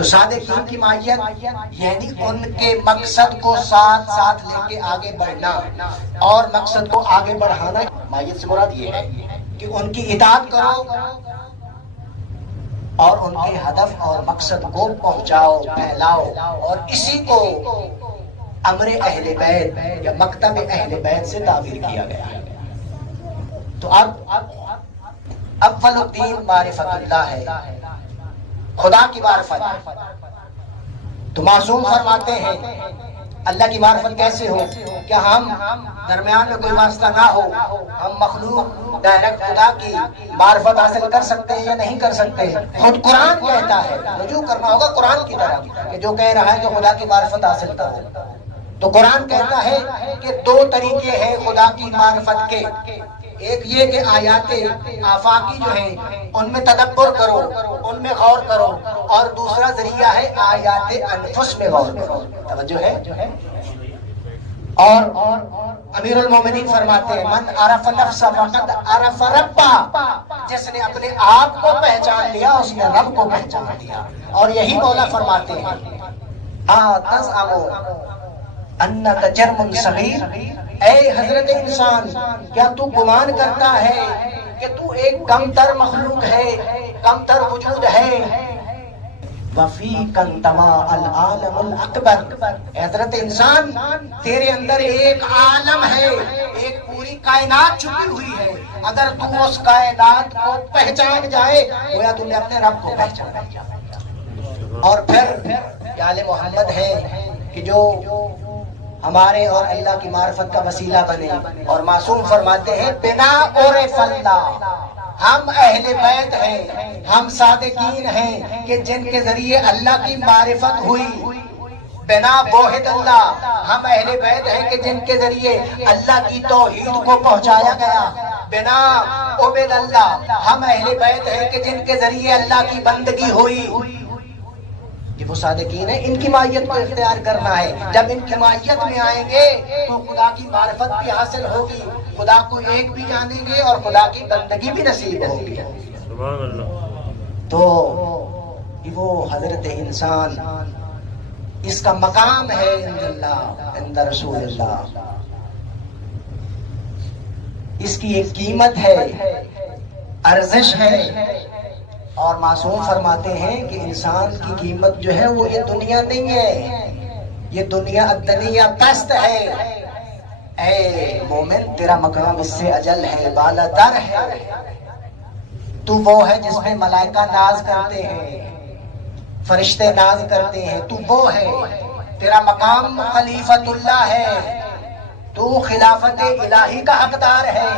تو صادقین کی مائیت یعنی ان کے مقصد کو ساتھ ساتھ لے کے آگے بڑھنا اور مقصد کو آگے بڑھانا. مائیت سے مراد یہ ہے کہ ان کی اطاعت کرو اور ان کے ہدف اور مقصد کو پہنچاؤ، پھیلاؤ، اور اسی کو امر اہل بیت یا مکتب اہل بیت سے تعبیر کیا گیا ہے. تو اب اول الدین معرفت اللہ ہے، خدا کی معرفت. تو معصوم فرماتے ہیں اللہ کی معرفت کیسے ہو؟ کیا ہم درمیان میں کوئی واسطہ نہ ہو، ہم مخلوق ڈائریکٹ خدا کی معرفت حاصل کر سکتے ہیں یا نہیں کر سکتے؟ خود قرآن کہتا ہے، رجوع کرنا ہوگا قرآن کی طرف کہ جو کہہ رہا ہے کہ خدا کی معرفت حاصل کرو. تو قرآن کہتا ہے کہ دو طریقے ہیں خدا کی معرفت کے. ایک یہ کہ آیات آفاقی جو ہیں ان میں تدبر کرو، ان میں غور کرو، اور دوسرا ذریعہ ہے آیات انفس میں غور کرو. توجہ ہے؟ اور امیر المومنین فرماتے ہیں من عرف نفسہ فقد عرف ربہ، جس نے اپنے آپ کو پہچان لیا اس نے رب کو پہچان لیا. اور یہی مولا فرماتے ہیں تزعم انک جرم صغیر، اے حضرت انسان کیا تو گمان کرتا ہے کہ تو ایک کم تر مخلوق ہے، کم تر وجود ہے. وَفِيكَ انْتَمَا الْعَالَمُ الْأَكْبَرُ، حضرت انسان تیرے اندر ایک عالم ہے، ایک پوری کائنات چھپی ہوئی ہے. اگر تو اس کائنات کو پہچان جائے گویا تم نے اپنے رب کو پہچانا. اور پھر آل محمد ہے کہ جو ہمارے اور اللہ کی معرفت کا وسیلہ بنے. اور معصوم فرماتے ہیں بنا عرف اللہ، ہم اہل بیت ہیں، ہم صادقین ہیں کہ جن کے ذریعے اللہ کی معرفت ہوئی. بنا واحد اللہ، ہم اہل بیت ہیں کہ جن کے ذریعے اللہ کی توحید کو پہنچایا گیا. بنا عبد اللہ، ہم اہل بیت ہیں کہ جن کے ذریعے اللہ کی بندگی ہوئی. یہ وہ صادقین ہیں، ان کی مائیت کو اختیار کرنا ہے. جب ان کی مائیت میں آئیں گے تو خدا کی معرفت بھی حاصل ہوگی، خدا کو ایک بھی جانیں گے اور خدا کی بندگی بھی نصیب ہوگی. سبحان اللہ. تو وہ حضرت انسان اس کا مقام ہے عند اللہ، عند رسول اللہ. اس کی ایک قیمت ہے، ارزش ہے. اور معصوم فرماتے ہیں کہ انسان کی قیمت جو ہے وہ یہ دنیا نہیں ہے، یہ دنیا الدنیا پست ہے. اے مومن تیرا مقام اس سے اجل ہے، بالا تر ہے. تو وہ ہے جس میں ملائکہ ناز کرتے ہیں، فرشتے ناز کرتے ہیں. تو وہ ہے، تیرا مقام خلیفت اللہ ہے، تو خلافت الہی کا حقدار ہے.